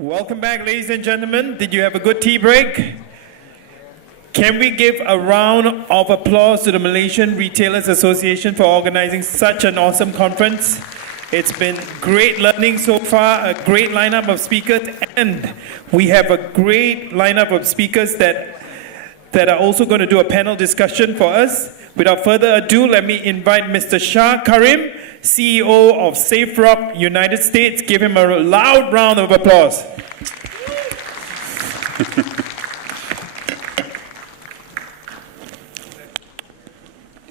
Welcome back, ladies and gentlemen. Did you have a good tea break? Can we give a round of applause to the Malaysian Retailers Association for organizing such an awesome conference? It's been great learning so far, a great lineup of speakers, and we have a great lineup of speakers that are also going to do a panel discussion for us. Without further ado, let me invite Mr. Shah Karim, CEO of Safe Rock United States. Give him a loud round of applause.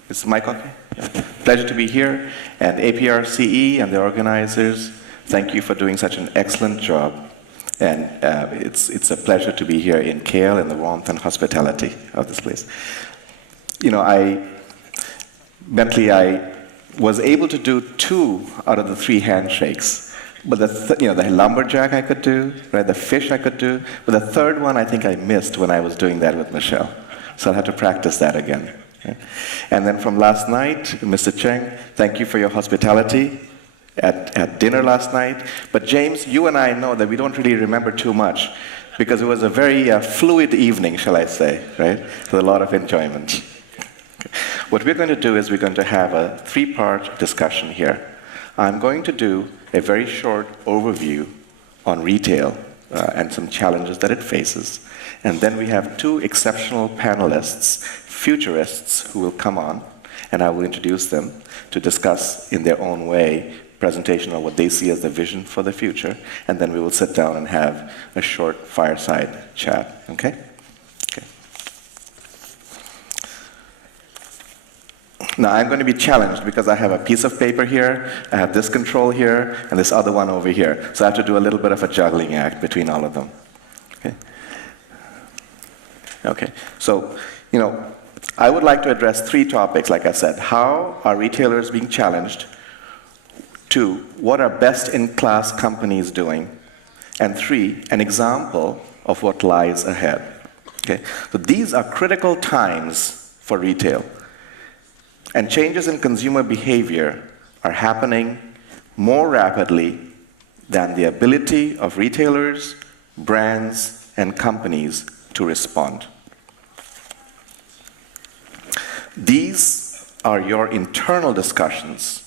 Is the mic okay? Yeah. Pleasure to be here, and APRCE and the organizers, thank you for doing such an excellent job. And it's a pleasure to be here in KL and the warmth and hospitality of this place. You know, Bentley, I was able to do 2 out of the 3 handshakes. But the lumberjack I could do, right? The fish I could do. But the third one I think I missed when I was doing that with Michelle. So I'll have to practice that again. Okay? And then from last night, Mr. Cheng, thank you for your hospitality at dinner last night. But James, you and I know that we don't really remember too much because it was a very fluid evening, shall I say, right? With a lot of enjoyment. What we're going to do is we're going to have a 3-part discussion here. I'm going to do a very short overview on retail and some challenges that it faces. And then we have 2 exceptional panelists, futurists, who will come on, and I will introduce them to discuss in their own way presentation of what they see as the vision for the future, and then we will sit down and have a short fireside chat, okay? Now, I'm going to be challenged because I have a piece of paper here, I have this control here, and this other one over here. So I have to do a little bit of a juggling act between all of them. Okay, so, you know, I would like to address 3 topics, like I said. How are retailers being challenged? 2, what are best-in-class companies doing? And 3, an example of what lies ahead. Okay, so these are critical times for retail. And changes in consumer behavior are happening more rapidly than the ability of retailers, brands, and companies to respond. These are your internal discussions,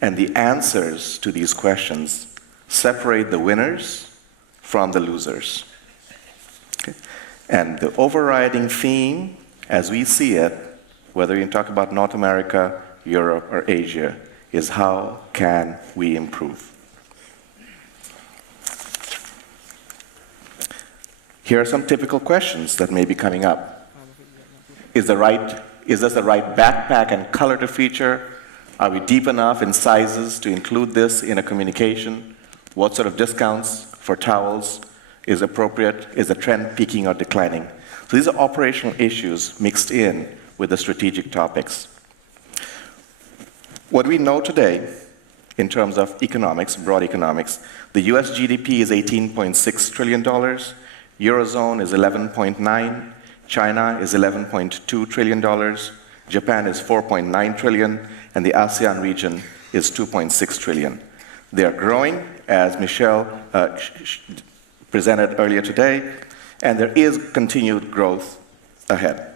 and the answers to these questions separate the winners from the losers. Okay? And the overriding theme, as we see it, whether you talk about North America, Europe, or Asia, is how can we improve? Here are some typical questions that may be coming up. Is this the right backpack and color to feature? Are we deep enough in sizes to include this in a communication? What sort of discounts for towels is appropriate? Is the trend peaking or declining? So these are operational issues mixed in with the strategic topics. What we know today in terms of economics, broad economics, the US GDP is $18.6 trillion, Eurozone is 11.9, China is $11.2 trillion, Japan is 4.9 trillion, and the ASEAN region is 2.6 trillion. They are growing, as Michelle presented earlier today, and there is continued growth ahead.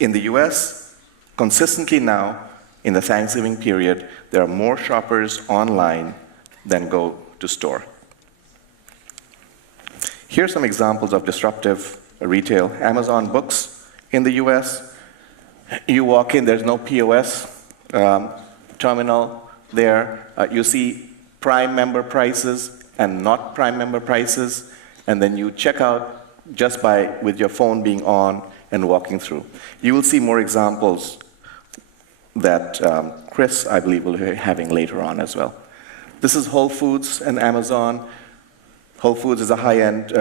In the US, consistently now, in the Thanksgiving period, there are more shoppers online than go to store. Here are some examples of disruptive retail. Amazon Books in the US, you walk in, there's no POS terminal there. You see Prime member prices and not Prime member prices, and then you check out just with your phone being on and walking through. You will see more examples that Chris, I believe, will be having later on as well. This is Whole Foods and Amazon. Whole Foods is a high-end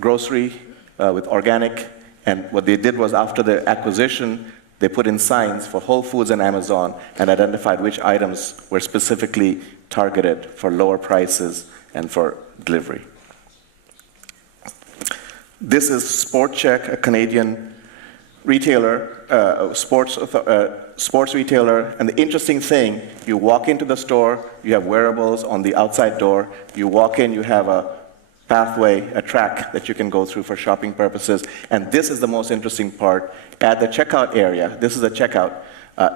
grocery with organic, and what they did was after the acquisition, they put in signs for Whole Foods and Amazon and identified which items were specifically targeted for lower prices and for delivery. This is Sport Check, a Canadian retailer, sports retailer, and the interesting thing, you walk into the store, you have wearables on the outside door, you walk in, you have a pathway, a track that you can go through for shopping purposes, and this is the most interesting part. At the checkout area, this is a checkout,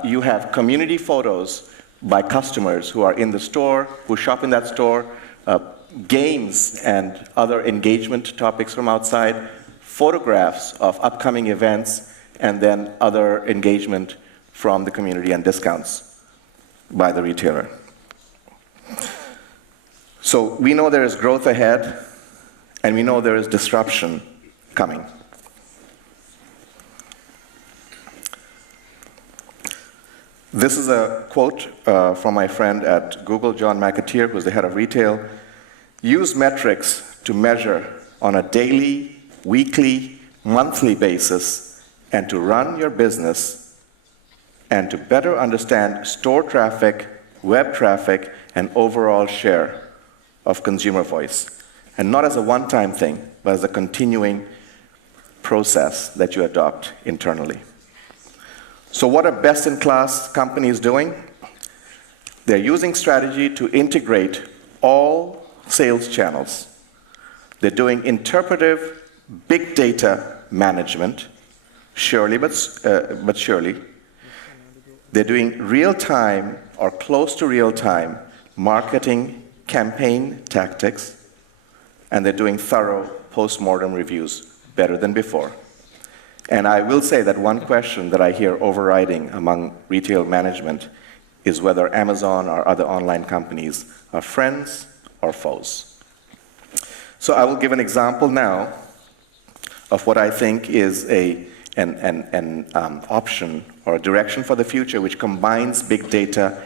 you have community photos by customers who are in the store, who shop in that store, games and other engagement topics from outside, photographs of upcoming events, and then other engagement from the community and discounts by the retailer. So we know there is growth ahead, and we know there is disruption coming. This is a quote from my friend at Google, John McAteer, who's the head of retail. Use metrics to measure on a daily, weekly, monthly basis, and to run your business, and to better understand store traffic, web traffic, and overall share of consumer voice. And not as a one-time thing, but as a continuing process that you adopt internally. So what are best-in-class companies doing? They're using strategy to integrate all sales channels. They're doing interpretive big data management, surely but surely. They're doing real-time or close to real-time marketing campaign tactics, and they're doing thorough post-mortem reviews better than before. And I will say that one question that I hear overriding among retail management is whether Amazon or other online companies are friends or foes. So I will give an example now of what I think is an option or a direction for the future which combines big data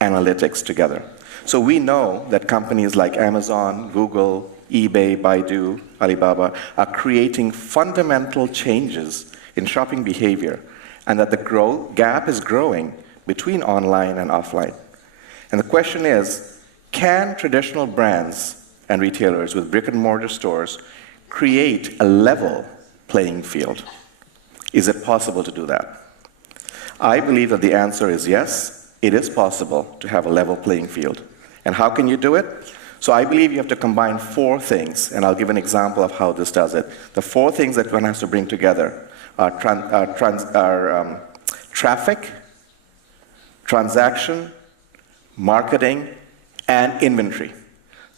analytics together. So we know that companies like Amazon, Google, eBay, Baidu, Alibaba are creating fundamental changes in shopping behavior, and that the gap is growing between online and offline. And the question is, can traditional brands and retailers with brick and mortar stores create a level playing field? Is it possible to do that? I believe that the answer is yes, it is possible to have a level playing field. And how can you do it? So I believe you have to combine four things, and I'll give an example of how this does it. The four things that one has to bring together are traffic, transaction, marketing, and inventory.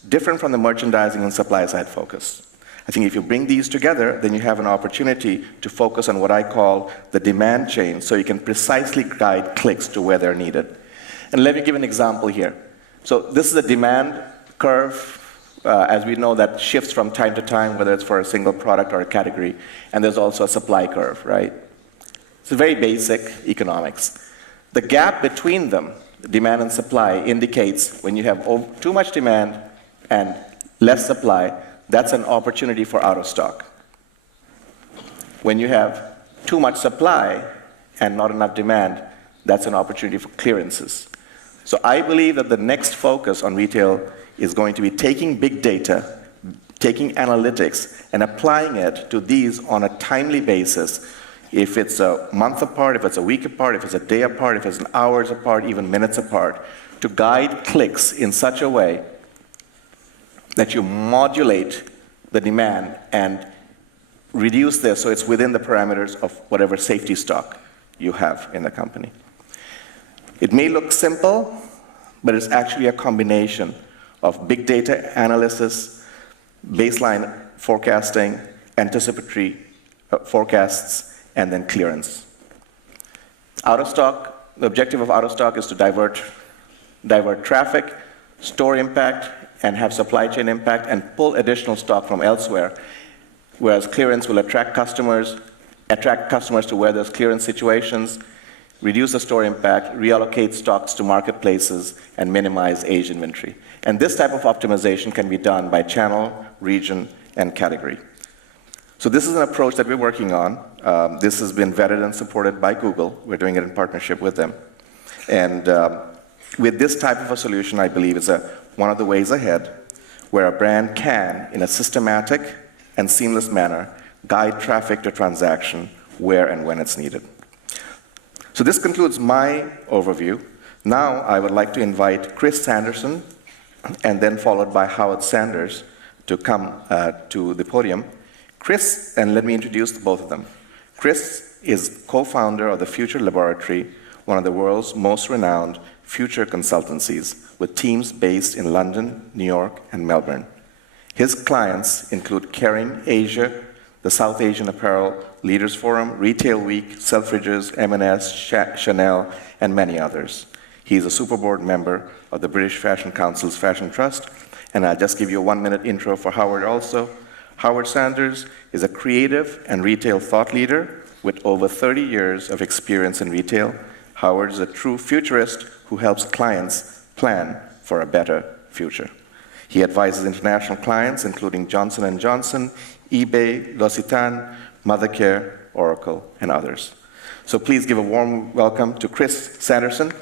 Different from the merchandising and supply side focus. I think if you bring these together, then you have an opportunity to focus on what I call the demand chain, so you can precisely guide clicks to where they're needed. And let me give an example here. So this is a demand curve, as we know, that shifts from time to time, whether it's for a single product or a category, and there's also a supply curve, right? It's very basic economics. The gap between them, demand and supply, indicates when you have too much demand and less supply, that's an opportunity for out of stock. When you have too much supply and not enough demand, that's an opportunity for clearances. So I believe that the next focus on retail is going to be taking big data, taking analytics, and applying it to these on a timely basis. If it's a month apart, if it's a week apart, if it's a day apart, if it's an hours apart, even minutes apart, to guide clicks in such a way that you modulate the demand and reduce this so it's within the parameters of whatever safety stock you have in the company. It may look simple, but it's actually a combination of big data analysis, baseline forecasting, anticipatory forecasts, and then clearance. Out of stock, the objective of out of stock is to divert traffic, store impact, and have supply chain impact, and pull additional stock from elsewhere, whereas clearance will attract customers to where there's clearance situations, reduce the store impact, reallocate stocks to marketplaces, and minimize aged inventory. And this type of optimization can be done by channel, region, and category. So this is an approach that we're working on. This has been vetted and supported by Google. We're doing it in partnership with them. And with this type of a solution, I believe is one of the ways ahead where a brand can, in a systematic and seamless manner, guide traffic to transaction where and when it's needed. So this concludes my overview. Now I would like to invite Chris Sanderson, and then followed by Howard Sanders, to come to the podium. Chris, and let me introduce both of them. Chris is co-founder of the Future Laboratory, one of the world's most renowned future consultancies, with teams based in London, New York, and Melbourne. His clients include Kering Asia, the South Asian Apparel Leaders Forum, Retail Week, Selfridges, M&S, Chanel, and many others. He is a super board member of the British Fashion Council's Fashion Trust, and I'll just give you a 1-minute intro for Howard also. Howard Sanders is a creative and retail thought leader with over 30 years of experience in retail. Howard is a true futurist who helps clients plan for a better future. He advises international clients, including Johnson & Johnson, eBay, L'Occitane, Mothercare, Oracle, and others. So please give a warm welcome to Chris Sanderson.